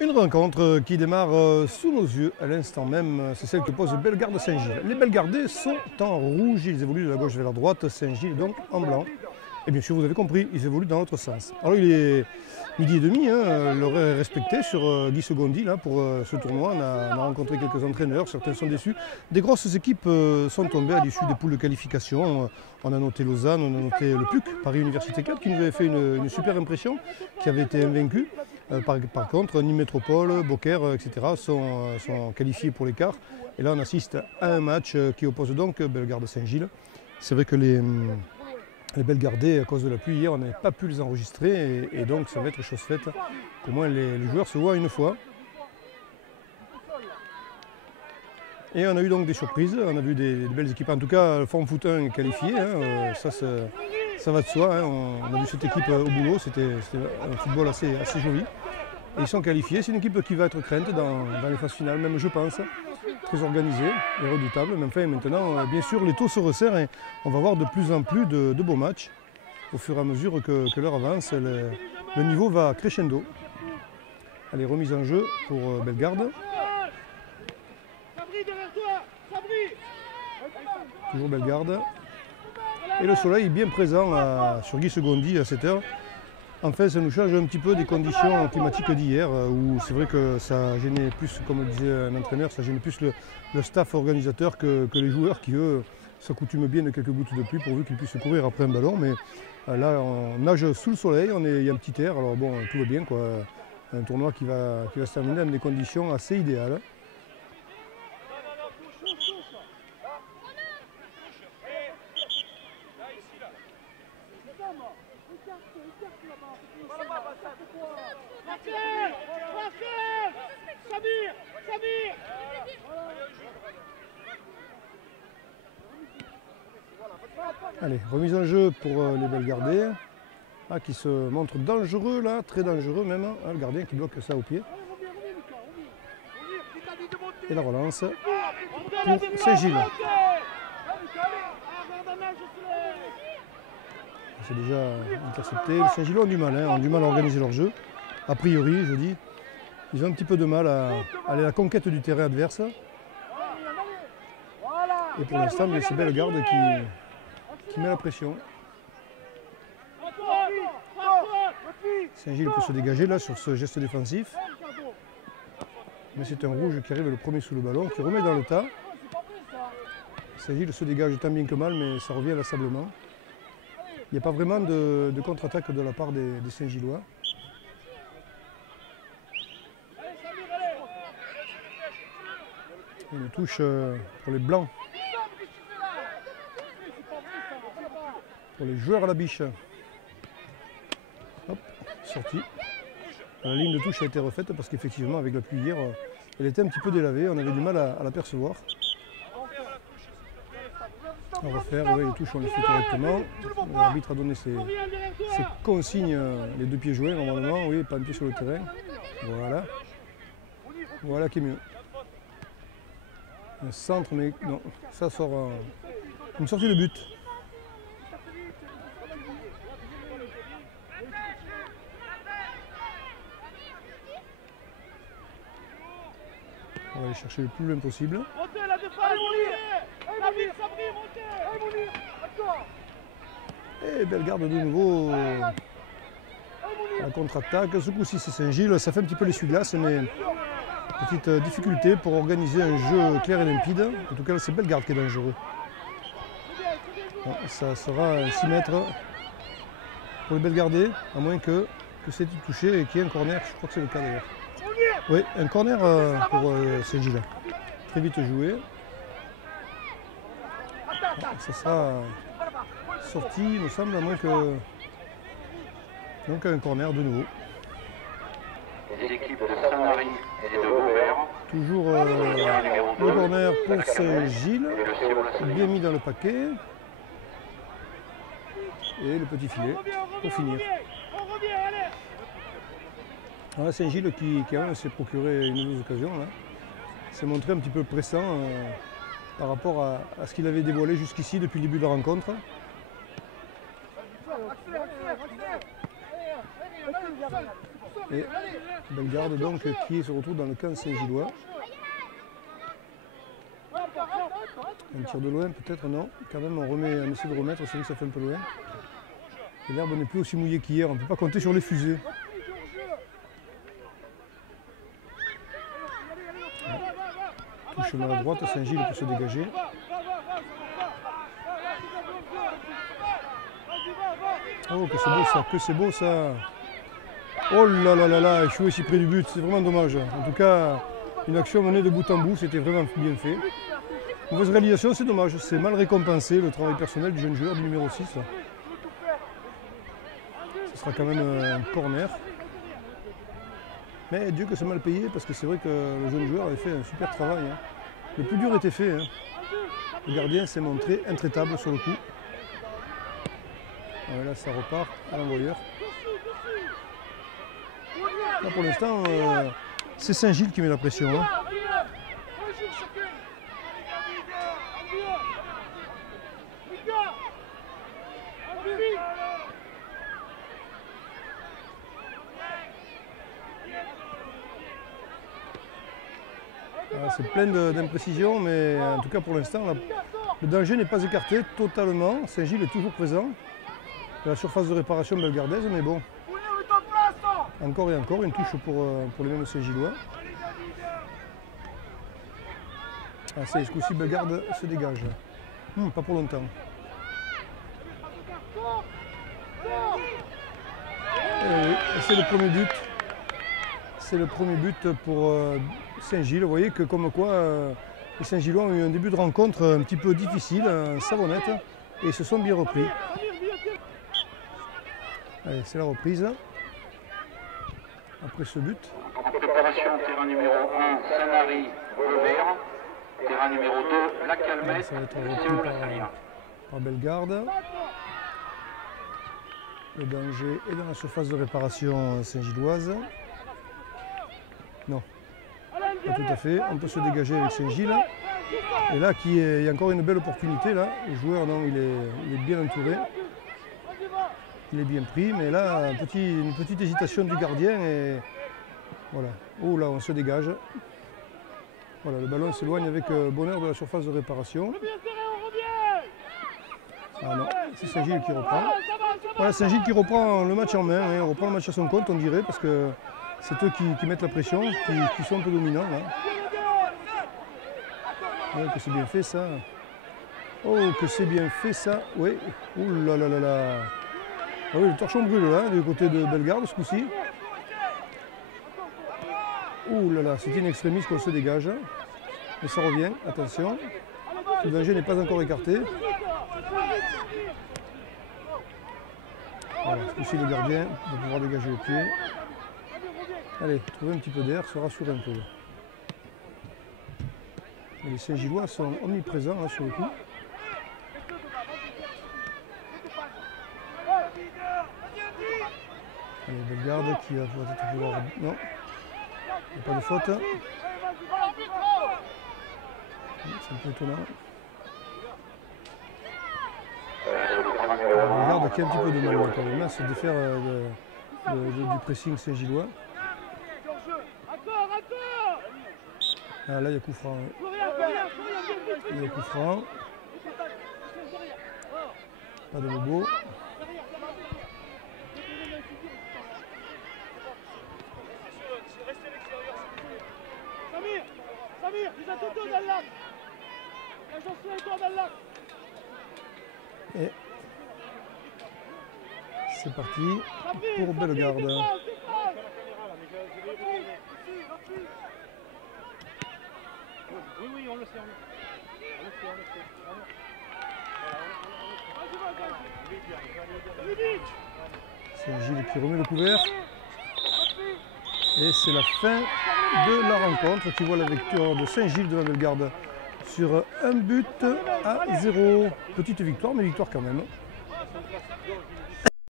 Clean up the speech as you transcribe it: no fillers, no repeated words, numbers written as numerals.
Une rencontre qui démarre sous nos yeux à l'instant même, c'est celle que pose Bellegarde Saint-Gilles. Les Bellegardais sont en rouge, ils évoluent de la gauche vers la droite, Saint-Gilles donc en blanc. Et bien sûr, vous avez compris, ils évoluent dans l'autre sens. Alors il est midi et demi, l'horaire est respecté sur Guy Segondi là, pour ce tournoi. On a rencontré quelques entraîneurs, certains sont déçus. Des grosses équipes sont tombées à l'issue des poules de qualification. On a noté Lausanne, on a noté le PUC, Paris Université 4, qui nous avait fait une super impression, qui avait été invaincu. Par contre, Nîmes Métropole, Beaucaire, etc. sont qualifiés pour les quarts. Et là, on assiste à un match qui oppose donc Bellegarde Saint-Gilles. C'est vrai que les Bellegardais, à cause de la pluie hier, on n'avait pas pu les enregistrer. Et donc, ça va être chose faite. Au moins, les joueurs se voient une fois. Et on a eu donc des surprises. On a vu des belles équipes. En tout cas, le Form Foot 1 est qualifié. Ça va de soi. On a vu cette équipe au boulot. C'était un football assez joli. Et ils sont qualifiés. C'est une équipe qui va être crainte dans les phases finales, même je pense. Très organisée et redoutable. Mais enfin, maintenant, bien sûr, les taux se resserrent et on va voir de plus en plus de beaux matchs. Au fur et à mesure que l'heure avance, le niveau va crescendo. Allez, remise en jeu pour Bellegarde. Toujours Bellegarde. Et le soleil est bien présent sur Guy Segondi à cette heure. Enfin, ça nous change un petit peu des conditions climatiques d'hier, où c'est vrai que ça gênait plus, comme disait un entraîneur, ça gênait plus le staff organisateur que les joueurs qui, eux, s'accoutument bien de quelques gouttes de pluie pourvu qu'ils puissent courir après un ballon. Mais là, on nage sous le soleil, il y a un petit air, alors bon, tout va bien, quoi. Un tournoi qui va se terminer dans des conditions assez idéales. Allez, remise en jeu pour les Bellegardais, qui se montrent dangereux là, très dangereux même, le gardien qui bloque ça au pied. Et la relance pour Saint-Gilles. C'est déjà intercepté. Les Saint-Gillois ont du mal, ont du mal à organiser leur jeu. A priori, je dis, ils ont un petit peu de mal à aller à la conquête du terrain adverse. Et pour l'instant, c'est Bellegarde qui met la pression. Saint-Gilles peut se dégager là sur ce geste défensif. Mais c'est un rouge qui arrive le premier sous le ballon, qui remet dans le tas. Saint-Gilles se dégage tant bien que mal, mais ça revient inlassablement. Il n'y a pas vraiment de contre-attaque de la part des Saint-Gillois. Une touche pour les Blancs. Pour les joueurs à la biche. Hop, sorti. La ligne de touche a été refaite parce qu'effectivement, avec la pluie hier, elle était un petit peu délavée. On avait du mal à l'apercevoir. On va refaire, oui, les touches, on les fait correctement. L'arbitre a donné ses consignes, les deux pieds joués normalement, oui, pas un pied sur le terrain. Voilà. Voilà qui est mieux. Un centre, mais non, ça sort une sortie de but. On va aller chercher le plus loin possible. Et Bellegarde de nouveau à la contre-attaque. Ce coup-ci c'est Saint-Gilles, ça fait un petit peu l'essuie-glace, mais petite difficulté pour organiser un jeu clair et limpide. En tout cas, c'est Bellegarde qui est dangereux. Bon, ça sera un 6 mètres pour les Bellegardais, à moins que c'est touché et qu'il y ait un corner. Je crois que c'est le cas d'ailleurs. Oui, un corner pour Saint-Gilles. Très vite joué. Ça sera sorti, il me semble, à moins que. Donc un corner de nouveau. Les équipes de Saint-Marie et de Vauvert. Toujours le corner pour Saint-Gilles. Bien mis dans le paquet. Et le petit filet pour finir. Voilà Saint-Gilles qui quand même s'est procuré une heureuse occasion. S'est montré un petit peu pressant par rapport à ce qu'il avait dévoilé jusqu'ici depuis le début de la rencontre. Et Bellegarde donc qui se retrouve dans le camp Saint-Gillois. Un tir de loin peut-être, non. Quand même on essaie de remettre, c'est vrai que ça fait un peu loin. Et l'herbe n'est plus aussi mouillée qu'hier, on ne peut pas compter sur les fusées. Touche mal à droite, Saint-Gilles peut se dégager. Oh que c'est beau ça, que c'est beau ça. Oh là là là là, échoué si près du but, c'est vraiment dommage. En tout cas, une action menée de bout en bout, c'était vraiment bien fait. Mauvaise réalisation, c'est dommage, c'est mal récompensé le travail personnel du jeune joueur du numéro 6. Ce sera quand même un corner. Mais Dieu que c'est mal payé parce que c'est vrai que le jeune joueur avait fait un super travail. Hein. Le plus dur était fait. Hein. Le gardien s'est montré intraitable sur le coup. Et là ça repart à l'envoyeur. Là pour l'instant, c'est Saint-Gilles qui met la pression. Hein. C'est plein d'imprécisions, mais en tout cas pour l'instant, le danger n'est pas écarté totalement. Saint-Gilles est toujours présent. La surface de réparation bellegardaise, mais bon. Encore et encore, une touche pour les mêmes Saint-Gillois. Ah, ça y est, ce coup-ci, Bellegarde se dégage. Pas pour longtemps. Oui, c'est le premier but. C'est le premier but pour Saint-Gilles. Vous voyez que comme quoi les Saint-Gillois ont eu un début de rencontre un petit peu difficile, savonnette, et ils se sont bien repris. Allez, c'est la reprise. Après ce but. En préparation, terrain numéro 1, Saint-Marie, Volvert. Terrain numéro 2, La Calmette, ça va être repris par Bellegarde. Le danger est dans la surface de réparation saint-gilloise. Non, pas tout à fait. On peut se dégager avec Saint-Gilles. Et là, il y a encore une belle opportunité. Là. Le joueur, non, il est bien entouré. Il est bien pris, mais là, une petite hésitation du gardien. Et voilà. Oh là, on se dégage. Voilà, le ballon s'éloigne avec bonheur de la surface de réparation. Ah non, c'est Saint-Gilles qui reprend. Voilà, Saint-Gilles qui reprend le match en main. Hein. On reprend le match à son compte, on dirait, parce que c'est eux qui mettent la pression, qui sont un peu dominants. Ouais, que c'est bien fait ça. Oh, que c'est bien fait ça. Oui. Ouh là là là là. Ah oui, le torchon brûle là, du côté de Bellegarde ce coup-ci. Ouh là là, c'est in extremis qu'on se dégage. Mais ça revient, attention. Le danger n'est pas encore écarté. Voilà, ce coup-ci le gardien va pouvoir dégager le pied. Allez, trouver un petit peu d'air, se rassurer un peu. Et les Saint-Gillois sont omniprésents là sur le coup. Allez, Bellegarde qui va peut-être pouvoir... Non, il n'y a pas de faute. C'est un peu étonnant. Bellegarde qui a un petit peu de mal quand même à se défaire du pressing saint-gillois. Ah, là il y a coup franc. Il y a coup franc. Pas de logo. Samir, vous êtes autour dans le lac. La chanson est dans le lac. Et c'est parti pour Bellegarde. Oui, on le sait. Saint-Gilles qui remet le couvert. Et c'est la fin de la rencontre qui voit la victoire de Saint-Gilles de la Bellegarde sur un but à 0. Petite victoire, mais victoire quand même.